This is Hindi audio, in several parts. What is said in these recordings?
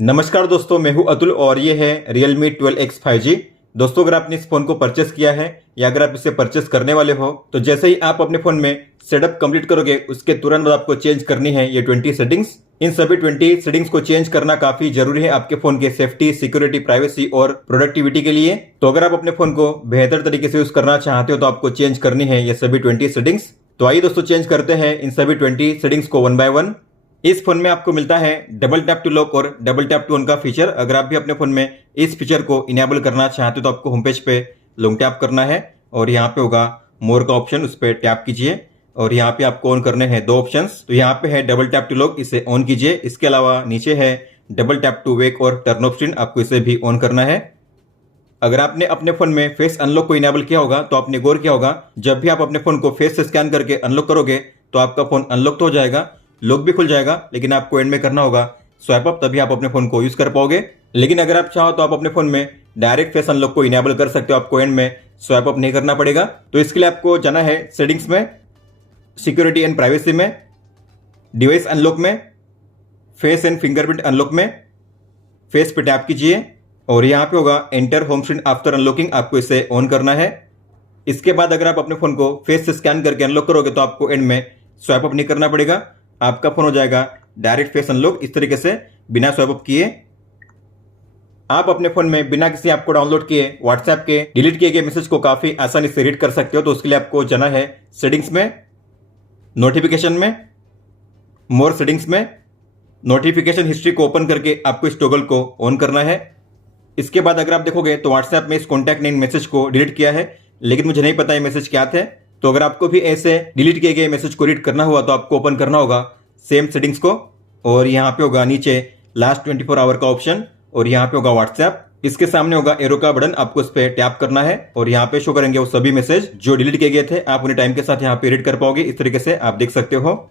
नमस्कार दोस्तों, मैं हूं अतुल और ये है Realme 12X 5G। दोस्तों, अगर आपने इस फोन को परचेस किया है या अगर आप इसे परचेस करने वाले हो तो जैसे ही आप अपने फोन में सेटअप कंप्लीट करोगे उसके तुरंत बाद आपको चेंज करनी है ये 20 सेटिंग्स। इन सभी 20 सेटिंग्स को चेंज करना काफी जरूरी है आपके फोन के सेफ्टी, सिक्योरिटी, प्राइवेसी और प्रोडक्टिविटी के लिए। तो अगर आप अपने फोन को बेहतर तरीके से यूज करना चाहते हो तो आपको चेंज करनी है ये सभी 20 सेटिंग्स। तो आइए दोस्तों, चेंज करते हैं इन सभी 20 सेटिंग्स को वन बाय वन। इस फोन में आपको मिलता है डबल टैप टू लॉक और डबल टैप टू ऑन का फीचर। अगर आप भी अपने फोन में इस फीचर को इनेबल करना चाहते हो तो आपको होम पेज पे लॉन्ग टैप करना है और यहाँ पे होगा मोर का ऑप्शन, उस पर टैप कीजिए और यहाँ पे आपको ऑन करने हैं दो ऑप्शंस। तो यहाँ पे है डबल टैप टू लॉक, इसे ऑन कीजिए। इसके अलावा नीचे है डबल टैप टू वेक और टर्न ऑफ स्क्रीन, आपको इसे भी ऑन करना है। अगर आपने अपने फोन में फेस अनलॉक को इनेबल किया होगा तो आपने गौर किया होगा जब भी आप अपने फोन को फेस से स्कैन करके अनलॉक करोगे तो आपका फोन अनलॉक तो हो जाएगा, लॉक भी खुल जाएगा, लेकिन आपको एंड में करना होगा स्वाइप अप, तभी आप अपने फोन को यूज कर पाओगे। लेकिन अगर आप चाहो तो आप अपने फोन में डायरेक्ट फेस अनलॉक को इनेबल कर सकते हो, आपको एंड में स्वाइप अप नहीं करना पड़ेगा। तो इसके लिए आपको जाना है सेटिंग्स में, सिक्योरिटी एंड प्राइवेसी में, डिवाइस अनलॉक में, फेस एंड फिंगरप्रिंट अनलॉक में फेस पे टैप कीजिए और यहाँ पे होगा enter home screen after unlocking, आपको इसे ऑन करना है। इसके बाद अगर आप अपने फोन को फेस से स्कैन करके अनलॉक करोगे तो आपको एंड में स्वाइप अप नहीं करना पड़ेगा, आपका फोन हो जाएगा डायरेक्ट फेस अनलॉक इस तरीके से बिना स्वाइप अप किए। आप अपने फोन में बिना किसी ऐप को डाउनलोड किए व्हाट्सएप के डिलीट किए गए मैसेज को काफी आसानी से रीड कर सकते हो। तो उसके लिए आपको जाना है सेटिंग्स में, नोटिफिकेशन में, मोर सेटिंग्स में, नोटिफिकेशन हिस्ट्री को ओपन करके आपको इस टॉगल को ऑन करना है। इसके बाद अगर आप देखोगे तो व्हाट्सएप में इस कॉन्टैक्ट ने इन मैसेज को डिलीट किया है, लेकिन मुझे नहीं पता ये मैसेज क्या थे। तो अगर आपको भी ऐसे डिलीट किए गए मैसेज को रीड करना हुआ तो आपको ओपन करना होगा सेम सेटिंग्स को और यहाँ पे होगा नीचे लास्ट 24 आवर का ऑप्शन और यहाँ पे होगा व्हाट्सएप। इसके सामने होगा एरो का बटन, आपको इस पे टैप करना है और यहाँ पे शो करेंगे वो सभी मैसेज जो डिलीट किए गए थे। आप उन्हें टाइम के साथ यहाँ पे रीड कर पाओगे, इस तरीके से आप देख सकते हो।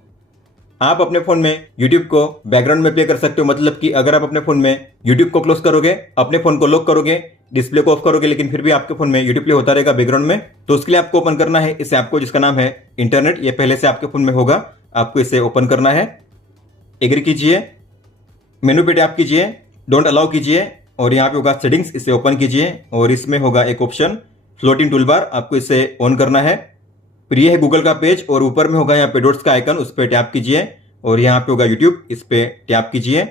आप अपने फोन में YouTube को बैकग्राउंड में प्ले कर सकते हो, मतलब कि अगर आप अपने फोन में YouTube को क्लोज करोगे, अपने फोन को लॉक करोगे, डिस्प्ले को ऑफ करोगे, लेकिन फिर भी आपके फोन में YouTube प्ले होता रहेगा बैकग्राउंड में, तो उसके लिए आपको ओपन करना है इस ऐप को जिसका नाम है इंटरनेट। ये पहले से आपके फोन में होगा, आपको इसे ओपन करना है, एग्री कीजिए, मेनू पे टैप कीजिए, डोंट अलाउ कीजिए और यहाँ पे होगा सेटिंग्स, इसे ओपन कीजिए और इसमें होगा एक ऑप्शन फ्लोटिंग टूल बार, आपको इसे ऑन करना है। फिर ये है गूगल का पेज और ऊपर में होगा यहाँ पे डॉट्स का आइकन, उस पर टैप कीजिए और यहाँ पे होगा यूट्यूब, इस पे टैप कीजिए।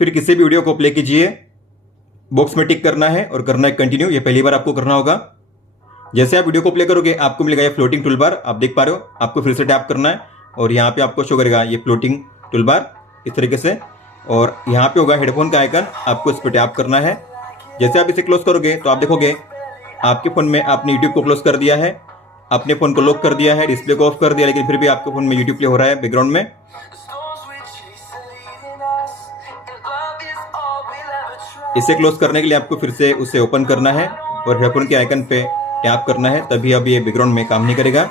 फिर किसी भी वीडियो को प्ले कीजिए, बॉक्स में टिक करना है और करना है कंटिन्यू, ये पहली बार आपको करना होगा। जैसे आप वीडियो को प्ले करोगे आपको मिलेगा ये फ्लोटिंग टूल बार, आप देख पा रहे हो, आपको फिर से टैप करना है और यहाँ पे आपको शो करेगा ये फ्लोटिंग टूल बार इस तरीके से और यहाँ पे होगा हेडफोन का आइकन, आपको इस पर टैप करना है। जैसे आप इसे क्लोज करोगे तो आप देखोगे आपके फोन में आपने यूट्यूब को क्लोज कर दिया है, अपने फोन को लॉक कर दिया है, डिस्प्ले को ऑफ कर दिया, लेकिन फिर भी आपके फोन में यूट्यूब प्ले हो रहा है बैकग्राउंड में। इसे क्लोज करने के लिए आपको फिर से उसे ओपन करना है और हेडफोन के आइकन पे टैप करना है, तभी अब ये बैकग्राउंड में काम नहीं करेगा।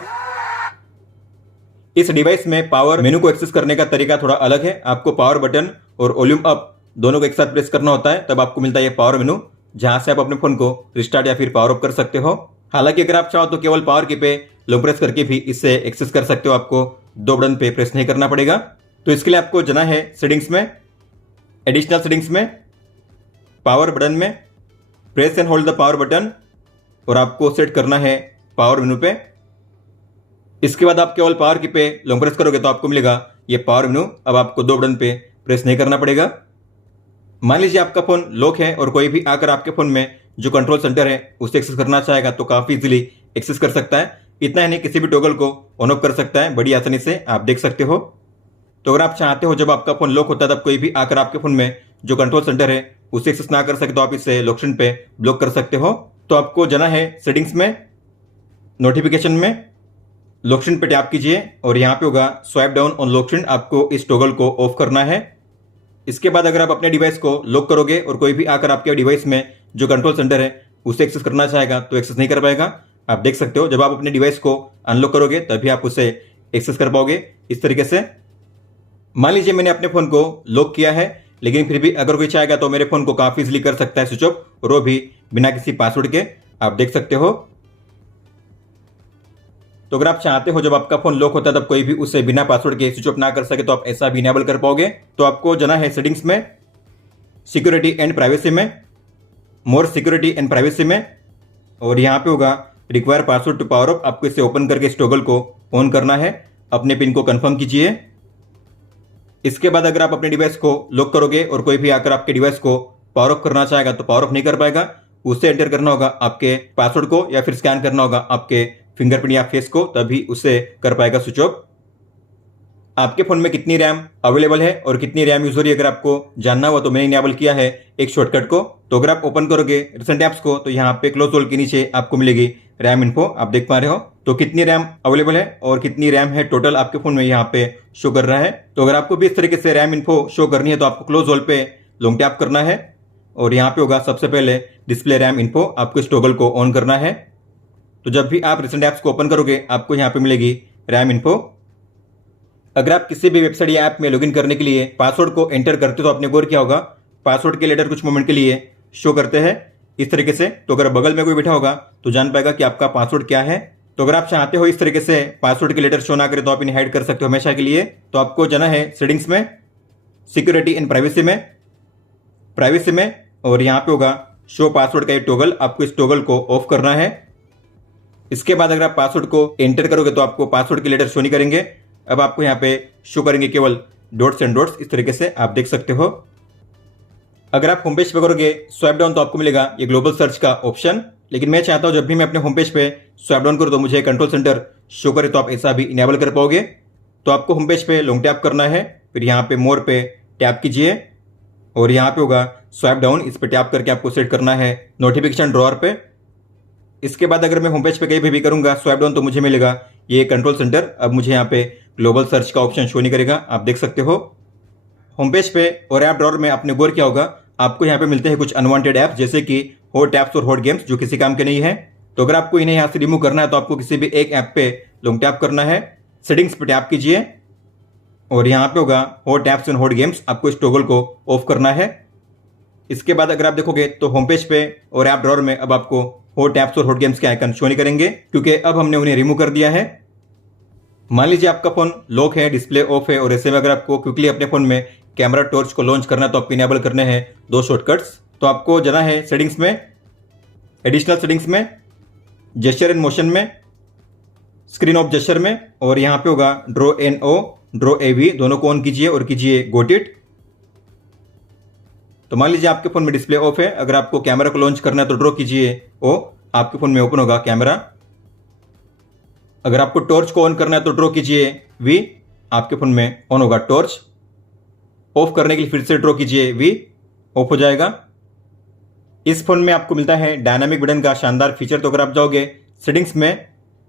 इस डिवाइस में पावर मेनू को एक्सेस करने का तरीका थोड़ा अलग है। आपको पावर बटन और वॉल्यूम अप दोनों को एक साथ प्रेस करना होता है, तब आपको मिलता है ये पावर मेनू, जहां से आप अपने फोन को रिस्टार्ट या फिर पावर ऑफ कर सकते हो। हालांकि अगर आप चाहो तो केवल पावर की पे लॉन्ग प्रेस करके भी इससे एक्सेस कर सकते हो, आपको दो बटन पे प्रेस नहीं करना पड़ेगा। तो इसके लिए आपको जाना है सेटिंग्स में, एडिशनल सेटिंग्स में, पावर बटन में, press and hold the power button और आपको सेट करना है पावर मेनू पे। इसके बाद आप केवल पावर की पे लॉन्ग प्रेस करोगे तो आपको मिलेगा ये पावर मेनू, अब आपको दो बटन पे प्रेस नहीं करना पड़ेगा। मान लीजिए आपका फोन लॉक है और कोई भी आकर आपके फोन में जो कंट्रोल सेंटर है उसे एक्सेस करना चाहेगा तो काफी इजीली एक्सेस कर सकता है। इतना ही नहीं, किसी भी टॉगल को ऑन ऑफ कर सकता है बड़ी आसानी से, आप देख सकते हो। तो अगर आप चाहते हो जब आपका फोन लॉक होता है तब कोई भी आकर आपके फोन में जो कंट्रोल सेंटर है उसे एक्सेस ना कर सके तो आप इसे लॉक स्क्रीन पे ब्लॉक कर सकते हो। तो आपको जाना है सेटिंग्स में, नोटिफिकेशन में, लॉक स्क्रीन पे टैप कीजिए और यहाँ पे होगा swipe down on lock screen, आपको इस टॉगल को ऑफ करना है। इसके बाद अगर आप अपने डिवाइस को लॉक करोगे और कोई भी आकर आपके डिवाइस में जो कंट्रोल सेंटर है उसे एक्सेस करना चाहेगा तो एक्सेस नहीं कर पाएगा, आप देख सकते हो। जब आप अपने डिवाइस को अनलॉक करोगे तभी आप उसे एक्सेस कर पाओगे इस तरीके से। मान लीजिए मैंने अपने फोन को लॉक किया है, लेकिन फिर भी अगर कोई चाहेगा तो मेरे फोन को काफी इजीली कर सकता है स्विच ऑफ, और वो भी बिना किसी पासवर्ड के, आप देख सकते हो। तो अगर आप चाहते हो जब आपका फोन लॉक होता है तब कोई भी उसे बिना पासवर्ड के स्विच ऑफ ना कर सके तो आप ऐसा भी इनेबल कर पाओगे। तो आपको जाना है सेटिंग्स में, सिक्योरिटी एंड प्राइवेसी में, मोर सिक्योरिटी एंड प्राइवेसी में, और यहाँ पे होगा require password to power off, आपको इसे ओपन करके इस टॉगल को ऑन करना है। अपने पिन को कंफर्म कीजिए। इसके बाद अगर आप अपने डिवाइस को लॉक करोगे और कोई भी आकर आपके डिवाइस को पावर ऑफ करना चाहेगा तो पावर ऑफ नहीं कर पाएगा। उसे एंटर करना होगा आपके पासवर्ड को या फिर स्कैन करना होगा आपके फिंगरप्रिंट या फेस को, तभी उसे कर पाएगा स्विच ऑफ। आपके फोन में कितनी रैम अवेलेबल है और कितनी रैम यूज हो रही है अगर आपको जानना हुआ तो मैंने इनेबल किया है एक शॉर्टकट को। तो अगर आप ओपन करोगे रिसेंट ऐप्स को तो यहाँ पे क्लोज ऑल के नीचे आपको मिलेगी रैम इन्फो, आप देख पा रहे हो। तो कितनी रैम अवेलेबल है और कितनी रैम है टोटल आपके फोन में यहाँ पे शो कर रहा है। तो अगर आपको भी इस तरीके से रैम इन्फो शो करनी है तो आपको क्लोज ऑल पे लॉन्ग टैप करना है और यहाँ पे होगा सबसे पहले डिस्प्ले रैम इन्फो, आपको इस टॉगल को ऑन करना है। तो जब भी आप रिसेंट ऐप्स को ओपन करोगे आपको यहाँ पे मिलेगी रैम इन्फो। अगर आप किसी भी वेबसाइट या ऐप में लॉगिन करने के लिए पासवर्ड को एंटर करते हो तो आपने गौर किया होगा पासवर्ड के लेटर कुछ मोमेंट के लिए शो करते हैं इस तरीके से। तो अगर बगल में कोई बैठा होगा तो जान पाएगा कि आपका पासवर्ड क्या है। तो अगर आप चाहते हो इस तरीके से पासवर्ड के लेटर शो ना करे तो आप इन्हें हाइड कर सकते हो हमेशा के लिए। तो आपको जाना है सेटिंग्स में, सिक्योरिटी एंड प्राइवेसी में, और यहाँ पे होगा शो पासवर्ड का ये टॉगल, आपको इस टॉगल को ऑफ करना है। इसके बाद अगर आप पासवर्ड को एंटर करोगे तो आपको पासवर्ड के लेटर शो नहीं करेंगे, अब आपको यहाँ पे शो करेंगे केवल डॉट्स एंड डॉट्स, इस तरीके से आप देख सकते हो। अगर आप होम पेज पे करोगे स्वाइप डाउन तो आपको मिलेगा ये ग्लोबल सर्च का ऑप्शन, लेकिन मैं चाहता हूं जब भी मैं अपने होम पेज पे स्वाइप डाउन करूं तो मुझे कंट्रोल सेंटर शो करे, तो आप ऐसा भी इनेबल कर पाओगे। तो आपको होम पेज पे लॉन्ग टैप करना है, फिर यहाँ पे मोर पे टैप कीजिए और यहाँ पे होगा स्वाइप डाउन, इस पे टैप करके आपको सेट करना है नोटिफिकेशन ड्रॉअर पे। इसके बाद अगर मैं होम पेज पे कहीं भी करूंगा स्वाइप डाउन तो मुझे मिलेगा ये कंट्रोल सेंटर। अब मुझे यहाँ पे ग्लोबल सर्च का ऑप्शन शो नहीं करेगा, आप देख सकते हो। होम पेज पे और ऐप ड्रॉअर में आपने गौर किया होगा आपको यहाँ पे मिलते हैं कुछ अनवांटेड ऐप्स जैसे कि हॉट ऐप्स और हॉट गेम्स जो किसी काम के नहीं है। तो अगर आपको इन्हें यहाँ से रिमूव करना है तो आपको किसी भी एक ऐप पे लॉन्ग टैप करना है, सेटिंग्स पे टैप कीजिए और यहाँ पे होगा hot apps and hot games, आपको इस टॉगल को ऑफ करना है। इसके बाद अगर आप देखोगे तो होम पेज पे और ऐप ड्रॉअर में अब आपको हॉट ऐप्स और हॉट गेम्स के आइकन शो नहीं करेंगे क्योंकि अब हमने उन्हें रिमूव कर दिया है। मान लीजिए आपका फोन लॉक है, डिस्प्ले ऑफ है और ऐसे में अगर आपको क्विकली अपने फोन में कैमरा टॉर्च को लॉन्च करना है तो आपको इनेबल करने हैं दो शॉर्टकट्स। तो आपको जाना है सेटिंग्स में, एडिशनल सेटिंग्स में, जेस्चर एंड मोशन में, स्क्रीन ऑफ जेस्चर में, और यहाँ पे होगा draw an O, draw a V, दोनों को ऑन कीजिए और कीजिए गोट इट। तो मान लीजिए आपके फोन में डिस्प्ले ऑफ है, अगर आपको कैमरा को लॉन्च करना है तो ड्रॉ कीजिए ओ, आपके फोन में ओपन होगा कैमरा। अगर आपको टॉर्च को ऑन करना है तो ड्रॉ कीजिए वी, आपके फोन में ऑन होगा टॉर्च। ऑफ करने के लिए फिर से ड्रॉ कीजिए वी, ऑफ हो जाएगा। इस फोन में आपको मिलता है डायनामिक बटन का शानदार फीचर। तो अगर आप जाओगे सेटिंग्स में,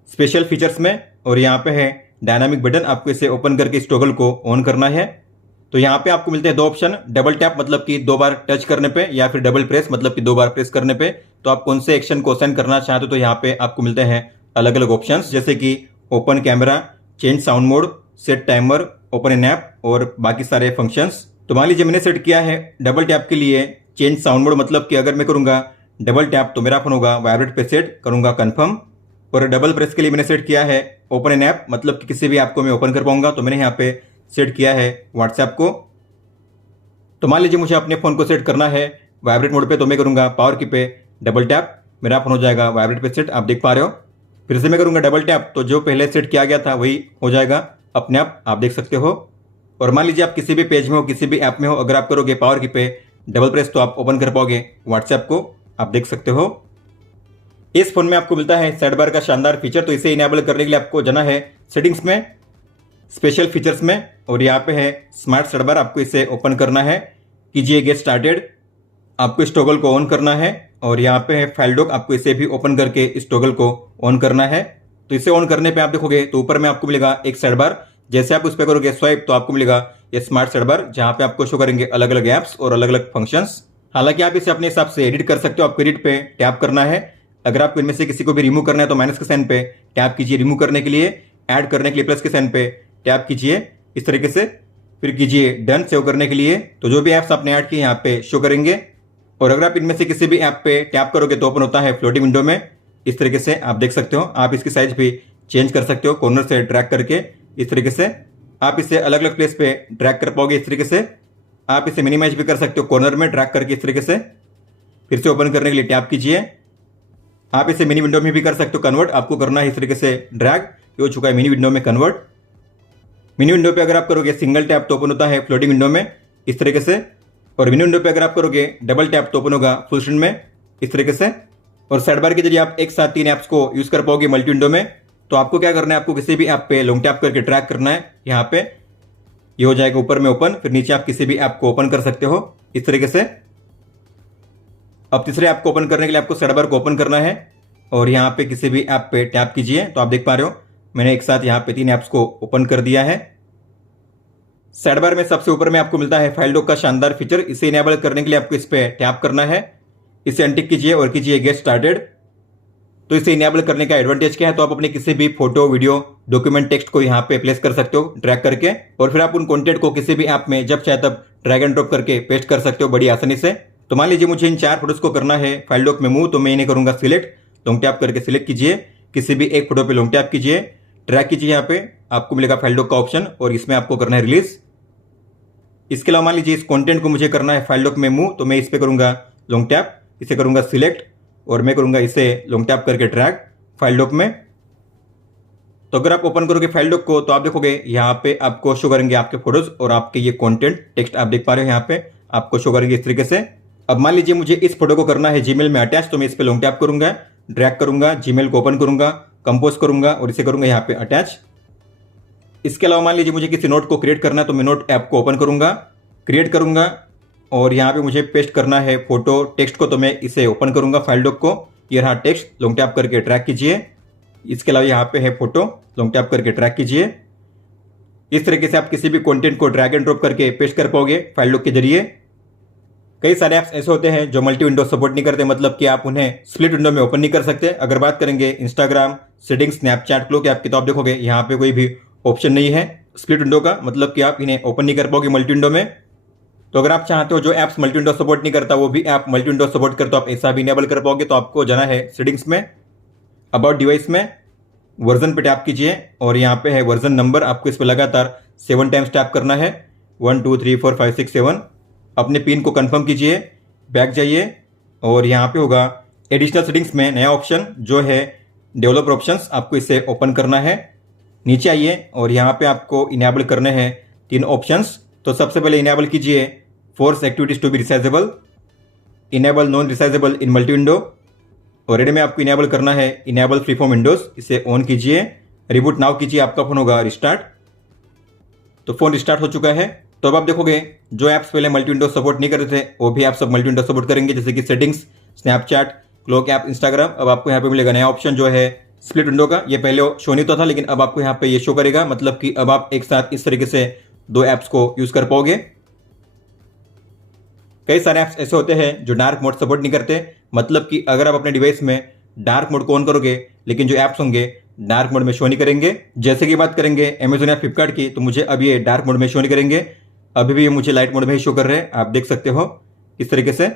स्पेशल फीचर्स में, और यहाँ पे है डायनामिक बटन, आपको इसे ओपन करके इस टॉगल को ऑन करना है। तो यहाँ पे आपको मिलते हैं दो ऑप्शन, डबल टैप मतलब कि दो बार टच करने पे, या फिर डबल प्रेस मतलब कि दो बार प्रेस करने पे। तो आप कौन से एक्शन को असाइन करना चाहते हो तो यहाँ पे आपको मिलते हैं अलग अलग ऑप्शंस जैसे कि open camera, change sound mode, set timer, open an app और बाकी सारे फंक्शंस। तो मान लीजिए मैंने सेट किया है डबल टैप के लिए चेंज साउंड मोड, मतलब कि अगर मैं करूंगा डबल टैप तो मेरा फोन होगा वाइब्रेट पे सेट, करूंगा कंफर्म। और डबल प्रेस के लिए मैंने सेट किया है ओपन एन ऐप, मतलब कि किसी भी ऐप को मैं ओपन कर पाऊंगा, तो मैंने यहाँ पे सेट किया है व्हाट्सएप को। तो मान लीजिए मुझे अपने फोन को सेट करना है वाइब्रेट मोड पे, तो मैं करूंगा पावर की पे डबल टैप, मेरा फोन हो जाएगा वाइब्रेट पे सेट, आप देख पा रहे हो। फिर से मैं करूंगा डबल टैप तो जो पहले सेट किया गया था वही हो जाएगा अपने आप देख सकते हो। और मान लीजिए आप किसी भी पेज में हो, किसी भी ऐप में हो, अगर आप करोगे पावर की पे डबल प्रेस तो आप ओपन कर पाओगे व्हाट्सएप को, आप देख सकते हो। इस फोन में आपको मिलता है साइड बार का शानदार फीचर, तो इसे इनेबल करने के लिए आपको जाना है सेटिंग्स में, स्पेशल फीचर्स में, और यहाँ पे है स्मार्ट साइड बार, आपको इसे ओपन करना है, कीजिए गेट स्टार्टेड, आपको इस टॉगल को ऑन करना है। और यहाँ पे है फाइल डॉक, आपको इसे भी ओपन करके इस टॉगल को ऑन करना है। तो इसे ऑन करने पे आप देखोगे तो ऊपर में आपको मिलेगा एक साइड बार, जैसे आप उस पर करोगे स्वाइप तो आपको मिलेगा ये स्मार्ट साइड बार, जहां पे आपको शो करेंगे अलग अलग ऐप्स और अलग अलग फंक्शंस। हालांकि आप इसे अपने हिसाब से एडिट कर सकते हो, आपको एडिट पे टैप करना है। अगर आपको इनमें से किसी को भी रिमूव करना है तो माइनस के साइन पे टैप कीजिए रिमूव करने के लिए, ऐड करने के लिए प्लस के साइन पे टैप कीजिए इस तरीके से, फिर कीजिए डन सेव करने के लिए। तो जो भी ऐप्स आपने ऐड किए यहाँ पे शो करेंगे। और अगर आप इनमें से किसी भी ऐप पे टैप करोगे तो ओपन होता है फ्लोटिंग विंडो में, इस तरीके से आप देख सकते हो। आप इसकी साइज भी चेंज कर सकते हो कॉर्नर से ड्रैग करके, इस तरीके से आप इसे अलग अलग प्लेस पे ड्रैग कर पाओगे, इस तरीके से आप इसे मिनिमाइज भी कर सकते हो कॉर्नर में ड्रैग करके इस तरीके से। फिर से ओपन करने के लिए टैप कीजिए। आप इसे मिनी विंडो में भी कर सकते हो कन्वर्ट। आपको करना है इस तरीके से ड्रैग, ये हो चुका है मिनी विंडो में कन्वर्ट। मिनी विंडो पे अगर आप करोगे सिंगल टैप तो ओपन होता है फ्लोटिंग विंडो में इस तरीके से, और मिनी विंडो पे अगर आप करोगे डबल टैप तो ओपन होगा फुल स्क्रीन में इस तरीके से। और साइड बार के जरिए आप एक साथ 3 ऐप्स को यूज कर पाओगे मल्टी विंडो में। तो आपको क्या करना है, आपको किसी भी ऐप पे लॉन्ग टैप करके ड्रैग करना है। यहाँ पे ये हो जाएगा ऊपर में ओपन, फिर नीचे आप किसी भी ऐप को ओपन कर सकते हो इस तरीके से। अब तीसरे ऐप को ओपन करने के लिए आपको साइड बार को ओपन करना है और यहाँ पे किसी भी ऐप पे टैप कीजिए। तो आप देख पा रहे हो मैंने एक साथ यहाँ पे 3 ऐप्स को ओपन कर दिया है। साइड बार में सबसे ऊपर में आपको मिलता है फाइल डॉक का शानदार फीचर। इसे इनेबल करने के लिए आपको इस पे टैप करना है, इसे अनटिक कीजिए और कीजिए गेट स्टार्टेड। तो इसे इनेबल करने का एडवांटेज क्या है, तो आप अपने किसी भी फोटो, वीडियो, डॉक्यूमेंट, टेक्स्ट को यहाँ पे प्लेस कर सकते हो ड्रैग करके, और फिर आप उन कंटेंट को किसी भी ऐप में जब चाहे तब ड्रैग एंड ड्रॉप करके पेस्ट कर सकते हो बड़ी आसानी से। तो मान लीजिए मुझे इन 4 फोटोज को करना है फाइल डॉक में मूव, तो मैं इन्हें करूंगा सिलेक्ट। लॉन्ग टैप करके सिलेक्ट कीजिए, किसी भी एक फोटो पे लॉन्ग टैप कीजिए, ड्रैग कीजिए, यहाँ पे आपको मिलेगा फाइल डॉक का ऑप्शन और इसमें आपको करना है रिलीज। इसके अलावा मान लीजिए इस कंटेंट को मुझे करना है फाइल डॉक में मूव, तो मैं इस पे करूंगा लॉन्ग टैप, इसे करूंगा सिलेक्ट और मैं करूंगा इसे लॉन्ग टैप करके ड्रैग फाइल डॉक में। तो अगर आप ओपन करोगे फाइल डॉक को तो आप देखोगे यहाँ पे आपको शो करेंगे आपके फोटोज और आपके ये कंटेंट टेक्स्ट आप देख पा रहे हो यहाँ पे आपको शो करेंगे इस तरीके से। अब मान लीजिए मुझे इस फोटो को करना है जीमेल में अटैच, तो मैं इस पे लॉन्ग टैप करूंगा, ड्रैग करूंगा, जीमेल को ओपन करूंगा, कंपोज करूंगा और इसे करूंगा यहाँ पे अटैच। इसके अलावा मान लीजिए मुझे किसी नोट को क्रिएट करना है, तो मैं नोट ऐप को ओपन करूंगा, क्रिएट करूंगा और यहाँ पे मुझे पेस्ट करना है फोटो टेक्स्ट को, तो मैं इसे ओपन करूंगा फाइल डॉक को, ये रहा टेक्स्ट, लॉन्ग टैप करके ड्रैग कीजिए। इसके अलावा यहाँ पे है फोटो, लॉन्ग टैप करके ड्रैग कीजिए। इस तरीके से आप किसी भी कंटेंट को ड्रैग एंड ड्रॉप करके पेस्ट कर पाओगे फाइल डॉक के जरिए। कई सारे ऐप्स ऐसे होते हैं जो मल्टी विंडो सपोर्ट नहीं करते, मतलब कि आप उन्हें स्प्लिट विंडो में ओपन नहीं कर सकते। अगर बात करेंगे Instagram, settings, Snapchat, clock app की, तो आप देखोगे यहाँ पे कोई भी ऑप्शन नहीं है स्प्लिट विंडो का, मतलब कि आप इन्हें ओपन नहीं कर पाओगे मल्टी विंडो में। तो अगर आप चाहते हो जो ऐप्स मल्टी विंडो सपोर्ट नहीं करता वो भी ऐप मल्टी विंडो सपोर्ट करता, तो आप ऐसा भी इनेबल कर पाओगे। तो आपको जाना है सेटिंग्स में, अबाउट डिवाइस में, वर्जन पे टैप कीजिए और यहाँ पे है वर्जन नंबर, आपको इस पर लगातार 7 टाइम्स टैप करना है, 1 2 3 4 5 6 7। अपने पिन को कंफर्म कीजिए, बैक जाइए और यहाँ पे होगा एडिशनल सेटिंग्स में नया ऑप्शन जो है डेवलपर ऑप्शंस, आपको इसे ओपन करना है। नीचे आइए और यहाँ पे आपको इनेबल करने हैं 3 ऑप्शंस। तो सबसे पहले इनेबल कीजिए force activities to be resizable, enable non resizable in multi window, और रेडी में आपको इनेबल करना है इनेबल फ्री फॉर्म विंडोज, इसे ऑन कीजिए। रिबूट नाउ कीजिए, आपका फोन होगा रिस्टार्ट। तो फोन रिस्टार्ट हो चुका है। तो अब आप देखोगे जो ऐप्स पहले मल्टी विंडो सपोर्ट नहीं करते थे वो भी आप सब मल्टी विंडो सपोर्ट करेंगे, जैसे कि settings, Snapchat, clock app, Instagram. अब आपको यहाँ पे मिलेगा नया ऑप्शन जो है स्प्लिट विंडो का। ये पहले शो नहीं तो था, लेकिन अब आपको यहाँ पे ये शो करेगा, मतलब कि अब आप एक साथ इस तरीके से 2 ऐप्स को यूज कर पाओगे। कई सारे ऐप्स ऐसे होते हैं जो डार्क मोड सपोर्ट नहीं करते, मतलब कि अगर आप अपने डिवाइस में डार्क मोड को ऑन करोगे लेकिन जो ऐप्स होंगे डार्क मोड में शो नहीं करेंगे। जैसे कि बात करेंगे अमेजोन या फ्लिपकार्ट की, तो मुझे अब ये डार्क मोड में शो नहीं करेंगे, अभी भी ये मुझे लाइट मोड में ही शो कर रहे हैं, आप देख सकते हो इस तरीके से।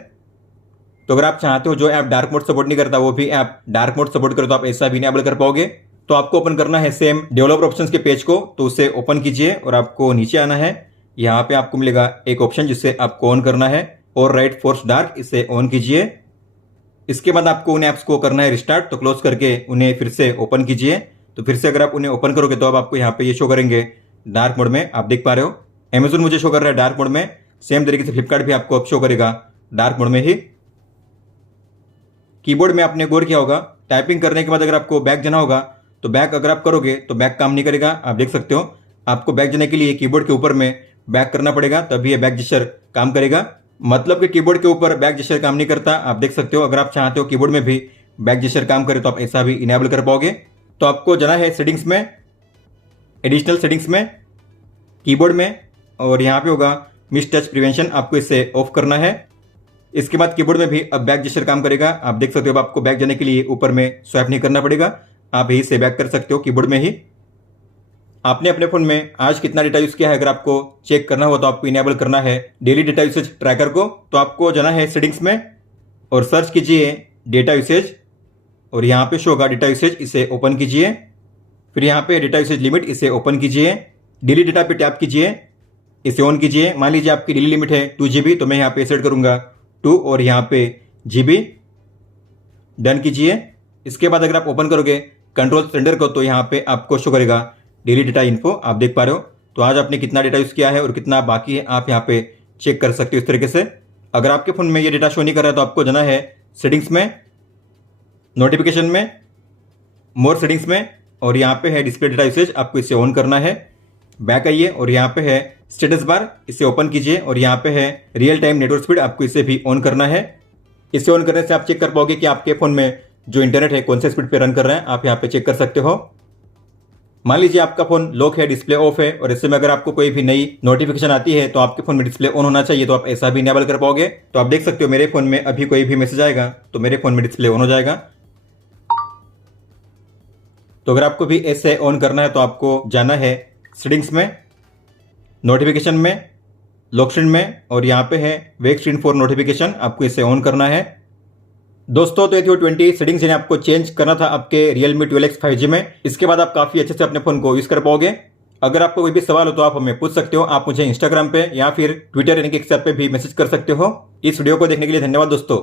तो अगर आप चाहते हो जो ऐप डार्क मोड सपोर्ट नहीं करता वो भी ऐप डार्क मोड सपोर्ट करे, तो आप ऐसा भी इनेबल कर पाओगे। तो आपको ओपन करना है सेम डेवलपर ऑप्शंस के पेज को, तो उसे ओपन कीजिए और आपको नीचे आना है। यहाँ पे आपको मिलेगा एक ऑप्शन जिसे आपको ऑन करना है, और राइट फोर्स डार्क, इसे ऑन कीजिए। इसके बाद आपको उन ऐप्स को करना है रिस्टार्ट, तो क्लोज करके उन्हें फिर से ओपन कीजिए। तो फिर से अगर आप उन्हें ओपन करोगे तो अब आपको यहाँ पे ये शो करेंगे डार्क मोड में, आप देख पा रहे हो। अमेजोन मुझे शो कर रहा है डार्क मोड में, सेम तरीके से फ्लिपकार्ट भी आपको अब शो करेगा डार्क मोड में ही। कीबोर्ड में आपने गौर किया होगा, टाइपिंग करने के बाद अगर आपको बैक जाना होगा तो बैक अगर आप करोगे तो बैक काम नहीं करेगा, आप देख सकते हो। आपको बैक जाने के लिए कीबोर्ड के ऊपर में बैक करना पड़ेगा, तभी ये बैक जेस्चर काम करेगा। मतलब कि कीबोर्ड के ऊपर बैक जेस्चर काम नहीं करता, आप देख सकते हो। अगर आप चाहते हो कीबोर्ड में भी बैक जेस्चर काम करे तो आप ऐसा भी इनेबल कर पाओगे। तो आपको जाना है सेटिंग्स में, एडिशनल सेटिंग्स में, कीबोर्ड में, और यहाँ पे होगा मिस टच प्रिवेंशन, आपको इसे ऑफ करना है। इसके बाद कीबोर्ड में भी अब बैक जेस्चर काम करेगा, आप देख सकते हो। अब आपको बैक जाने के लिए ऊपर में स्वैप नहीं करना पड़ेगा, आप यही से बैक कर सकते हो कीबोर्ड में ही। आपने अपने फोन में आज कितना डेटा यूज किया है अगर आपको चेक करना हो तो आपको इनेबल करना है डेली डेटा यूसेज ट्रैकर को। तो आपको जाना है सेटिंग्स में और सर्च कीजिए डेटा यूसेज, और यहाँ पे शो होगा डेटा यूसेज, इसे ओपन कीजिए। फिर यहाँ पे डेटा यूसेज लिमिट, इसे ओपन कीजिए। डेली डेटा पे टैप कीजिए इसे ऑन कीजिए। मान लीजिए आपकी डेली लिमिट है 2 GB, तो मैं यहाँ पे सेट करूँगा 2 और यहाँ पे GB। डन कीजिए। इसके बाद अगर आप ओपन करोगे कंट्रोल सेंटर को, तो यहाँ पे आपको शो करेगा डेली डेटा इन्फो। आप देख पा रहे हो, तो आज आपने कितना डेटा यूज़ किया है और कितना बाकी है आप यहाँ पे चेक कर सकते हो इस तरीके से। अगर आपके फ़ोन में ये डेटा शो नहीं कर रहा है तो आपको जाना है सेटिंग्स में, नोटिफिकेशन में, मोर सेटिंग्स में, और यहाँ पे है डिस्प्ले डेटा यूसेज, आपको इसे ऑन करना है। बैक आइए और यहाँ पे है स्टेटस बार, इसे ओपन कीजिए और यहाँ पे है रियल टाइम नेटवर्क स्पीड, आपको इसे भी ऑन करना है। इसे ऑन करने से आप चेक कर पाओगे कि आपके फ़ोन में जो इंटरनेट है कौन से स्पीड पे रन कर रहे हैं, आप यहाँ पे चेक कर सकते हो। मान लीजिए आपका फ़ोन लॉक है, डिस्प्ले ऑफ है, और इससे में अगर आपको कोई भी नई नोटिफिकेशन आती है तो आपके फ़ोन में डिस्प्ले ऑन होना चाहिए, तो आप ऐसा भी इनेबल कर पाओगे। तो आप देख सकते हो मेरे फ़ोन में अभी कोई भी मैसेज आएगा तो मेरे फ़ोन में डिस्प्ले ऑन हो जाएगा। तो अगर आपको भी ऐसे ऑन करना है तो आपको जाना है सेटिंग्स में, नोटिफिकेशन में, लॉक स्क्रीन में, और यहाँ पे है वेक स्क्रीन फॉर नोटिफिकेशन, आपको इसे ऑन करना है। दोस्तों, तो ये थी 20 सेटिंग्स जिन्हें आपको चेंज करना था आपके Realme 12X 5G में। इसके बाद आप काफ़ी अच्छे से अपने फ़ोन को यूज़ कर पाओगे। अगर आपको कोई भी सवाल हो तो आप हमें पूछ सकते हो। आप मुझे इंस्टाग्राम पे या फिर ट्विटर यानी कि एक्स ऐप पे भी मैसेज कर सकते हो। इस वीडियो को देखने के लिए धन्यवाद दोस्तों।